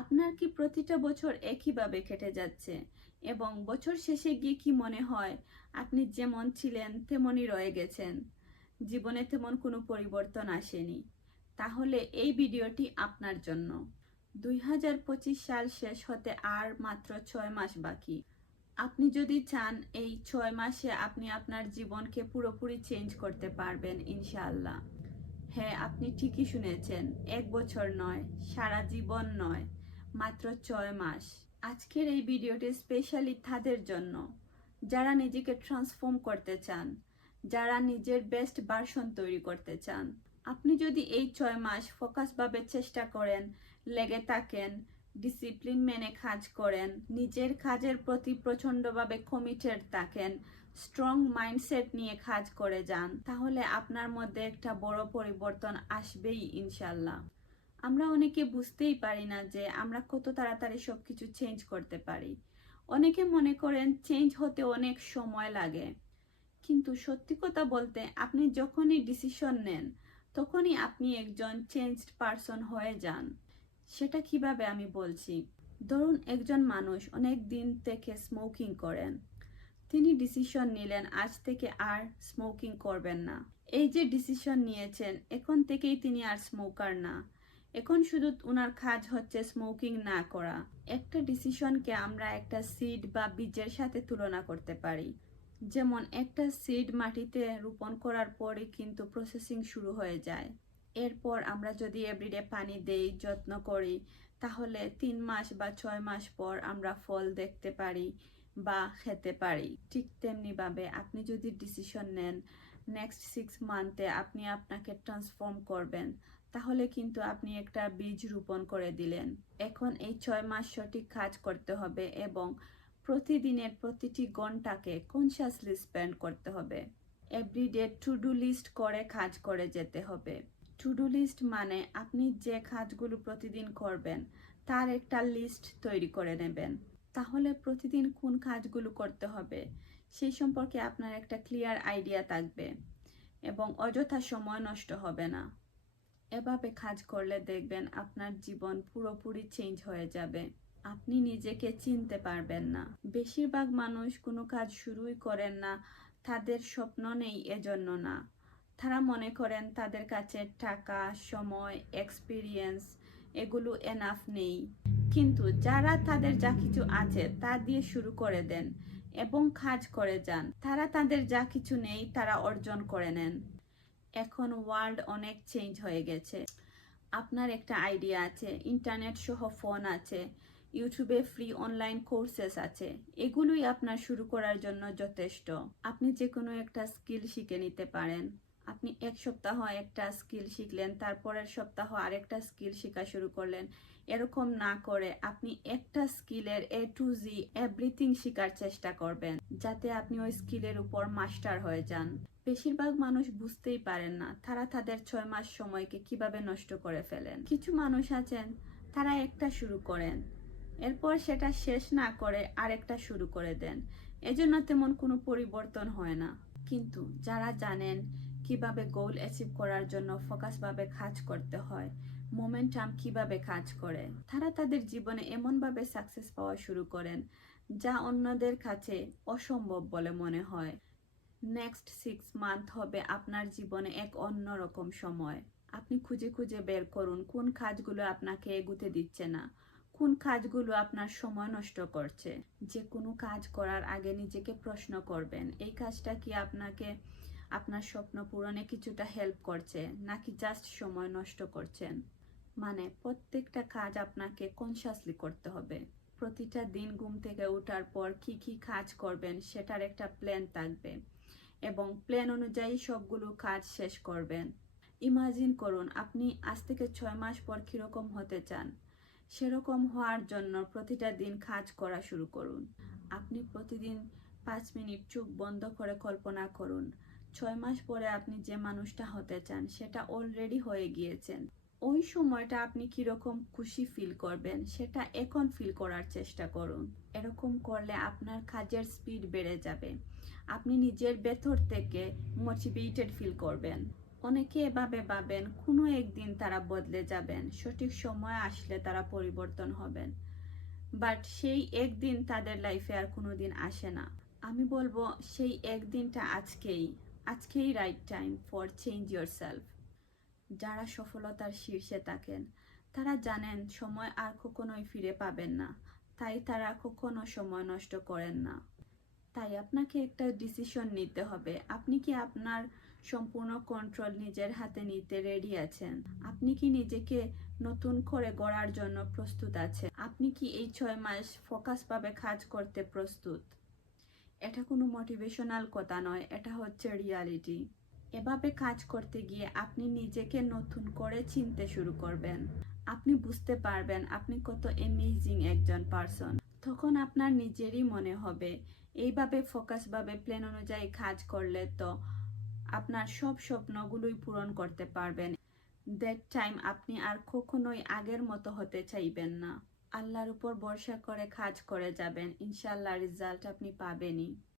আপনার কি প্রতিটা বছর একইভাবে কেটে যাচ্ছে এবং বছর শেষে গিয়ে কি মনে হয় আপনি যেমন ছিলেন তেমনই রয়ে গেছেন, জীবনে তেমন কোনো পরিবর্তন আসেনি? তাহলে এই ভিডিওটি আপনার জন্য। 2025 সাল শেষ হতে আর মাত্র 6 মাস বাকি। আপনি যদি চান এই 6 মাসে আপনি আপনার জীবনকে পুরোপুরি চেঞ্জ করতে পারবেন ইনশাআল্লাহ। হ্যাঁ, আপনি ঠিকই শুনেছেন, 1 বছর নয়, সারা জীবন নয়, মাত্র 6 মাস। আজকের এই ভিডিওটি স্পেশালি তাদের জন্য যারা নিজেকে ট্রান্সফর্ম করতে চান, যারা নিজের বেস্ট ভার্সন তৈরি করতে চান। আপনি যদি এই 6 মাস ফোকাসভাবে চেষ্টা করেন, লেগে থাকেন, ডিসিপ্লিন মেনে কাজ করেন, নিজের কাজের প্রতি প্রচণ্ডভাবে কমিটেড থাকেন, স্ট্রং মাইন্ডসেট নিয়ে কাজ করে যান, তাহলে আপনার মধ্যে একটা বড় পরিবর্তন আসবেই ইনশাল্লাহ। আমরা অনেকে বুঝতেই পারি না যে আমরা কত তাড়াতাড়ি সবকিছু চেঞ্জ করতে পারি। অনেকে মনে করেন চেঞ্জ হতে অনেক সময় লাগে, কিন্তু সত্যি কথা বলতে আপনি যখনই ডিসিশন নেন তখনই আপনি একজন চেঞ্জড পারসন হয়ে যান। সেটা কিভাবে আমি বলছি। ধরুন একজন মানুষ অনেক দিন থেকে স্মোকিং করেন, তিনি ডিসিশন নিলেন আজ থেকে আর স্মোকিং করবেন না। এই যে ডিসিশন নিয়েছেন, এখন থেকেই তিনি আর স্মোকার না। এখন শুধু ওনার কাজ হচ্ছে স্মোকিং না করা। একটা ডিসিশনকে আমরা একটা সিড বা বীজের সাথে তুলনা করতে পারি। যেমন একটা সিড মাটিতে রোপণ করার পরে কিন্তু প্রসেসিং শুরু হয়ে যায়। এরপর আমরা যদি এভরিডে পানি দেই, যত্ন করি, তাহলে 3 মাস বা 6 মাস পর আমরা ফল দেখতে পারি বা খেতে পারি। ঠিক তেমনিভাবে আপনি যদি ডিসিশন নেন নেক্সট 6 মান্থে আপনি আপনাকে ট্রান্সফর্ম করবেন, তাহলে কিন্তু আপনি একটা বীজ রোপণ করে দিলেন। এখন এই 6 মাস সঠিক কাজ করতে হবে এবং প্রতিদিনের প্রতিটি ঘন্টাকে কনসিয়াসলি স্পেন্ড করতে হবে। এভরিডে টু ডু লিস্ট করে কাজ করে যেতে হবে। টু ডু লিস্ট মানে আপনি যে কাজগুলো প্রতিদিন করবেন তার একটা লিস্ট তৈরি করে নেবেন। তাহলে প্রতিদিন কোন কাজগুলো করতে হবে সেই সম্পর্কে আপনার একটা ক্লিয়ার আইডিয়া থাকবে এবং অযথা সময় নষ্ট হবে না। এভাবে কাজ করলে দেখবেন আপনার জীবন পুরোপুরি চেঞ্জ হয়ে যাবে। আপনি নিজেকে চিনতে পারবেন না। বেশিরভাগ মানুষ কোনো কাজ শুরুই করেন না, তাদের স্বপ্ন নেই এজন্য না। তারা মনে করেন তাদের কাছে টাকা, সময়, এক্সপিরিয়েন্স এগুলো এনাফ নেই। কিন্তু যারা তাদের যা কিছু আছে তা দিয়ে শুরু করে দেন এবং কাজ করে যান, তারা তাদের যা কিছু নেই তারা অর্জন করে নেন। এখন ওয়ার্ল্ড অনেক চেঞ্জ হয়ে গেছে। আপনার একটা আইডিয়া আছে, ইন্টারনেট সহ ফোন আছে, ইউটিউবে ফ্রি অনলাইন কোর্সেস আছে, এগুলোই আপনার শুরু করার জন্য যথেষ্ট। আপনি যে কোনো একটা স্কিল শিখে নিতে পারেন। আপনি এক সপ্তাহ একটা স্কিল শিখলেন, তারপরের সপ্তাহ আরেকটা স্কিল শেখা শুরু করলেন। এরকম না করে আপনি একটা স্কিলের A to Z এভরিথিং শেখার চেষ্টা করবেন, যাতে আপনি ওই স্কিলের উপর মাস্টার হয়ে যান। বেশিরভাগ মানুষ বুঝতেই পারেন না তারা তাদের 6 মাস সময়কে কিভাবে নষ্ট করে ফেলেন। কিছু মানুষ আছেন তারা একটা শুরু করেন, এরপর সেটা শেষ না করে আরেকটা শুরু করে দেন, এজন্য তেমন কোনো পরিবর্তন হয় না। কিন্তু যারা জানেন কিভাবে গোল অ্যাচিভ করার জন্য ফোকাসভাবে কাজ করতে হয়, মোমেন্টাম কিভাবে কাজ করে, তারা তাদের জীবনে এমনভাবে সাকসেস পাওয়া শুরু করেন যা অন্যদের কাছে অসম্ভব বলে মনে হয়। নেক্সট 6 মান্থ হবে আপনার জীবনে এক অন্যরকম সময়। আপনি খুঁজে খুঁজে বের করুন কোন কাজগুলো আপনাকে এগুতে দিচ্ছে না, কোন কাজগুলো আপনার সময় নষ্ট করছে। যে কোনো কাজ করার আগে নিজেকে প্রশ্ন করবেন, এই কাজটা কি আপনাকে আপনার স্বপ্ন পূরণে কিছুটা হেল্প করছে নাকি জাস্ট সময় নষ্ট করছেন। মানে প্রত্যেকটা কাজ আপনাকে কনসিয়াসলি করতে হবে। প্রতিটা দিন ঘুম থেকে ওঠার পর কি কি কাজ করবেন সেটার একটা প্ল্যান থাকবে এবং প্ল্যান অনুযায়ী সবগুলো কাজ শেষ করবেন। ইমাজিন করুন আপনি আজ থেকে 6 মাস পর কীরকম হতে চান, সেরকম হওয়ার জন্য প্রতিটা দিন কাজ করা শুরু করুন। আপনি প্রতিদিন 5 মিনিট চোখ বন্ধ করে কল্পনা করুন 6 মাস পরে আপনি যে মানুষটা হতে চান সেটা অলরেডি হয়ে গিয়েছেন। ওই সময়টা আপনি কিরকম খুশি ফিল করবেন সেটা এখন ফিল করার চেষ্টা করুন। এরকম করলে আপনার কাজের স্পিড বেড়ে যাবে, আপনি নিজের ভেতর থেকে মোটিভেটেড ফিল করবেন। অনেকে এভাবে ভাবেন কোনো একদিন তারা বদলে যাবেন, সঠিক সময় আসলে তারা পরিবর্তন হবেন, বাট সেই একদিন তাদের লাইফে আর কোনোদিন আসে না। আমি বলবো সেই একদিনটা আজকেই। আজকেই right time for change your self. যারা সফলতার শীর্ষে থাকেন তারা জানেন সময় আর কখনোই ফিরে পাবেন না, তাই তারা কখনো সময় নষ্ট করেন না। তাই আপনাকে একটা ডিসিশন নিতে হবে। আপনি কি আপনার সম্পূর্ণ কন্ট্রোল নিজের হাতে নিতে রেডি আছেন? আপনি কি নিজেকে নতুন করে গড়ার জন্য প্রস্তুত আছেন? আপনি কি এই 6 মাস ফোকাসভাবে কাজ করতে প্রস্তুত? এটা কোনো মোটিভেশনাল কথা নয়, এটা হচ্ছে রিয়ালিটি। এভাবে কাজ করতে গিয়ে আপনি নিজেকে নতুন করে চিনতে শুরু করবেন। আপনি বুঝতে পারবেন আপনি কত অ্যামেজিং একজন পারসন। তখন আপনার নিজেরই মনে হবে এইভাবে ফোকাসভাবে প্ল্যান অনুযায়ী কাজ করলে তো আপনার সব স্বপ্নগুলোই পূরণ করতে পারবেন। দ্যাট টাইম আপনি আর কখনোই আগের মতো হতে চাইবেন না। আল্লাহর উপর ভরসা করে কাজ করে যাবেন, ইনশাআল্লাহ রেজাল্ট আপনি পাবেনই।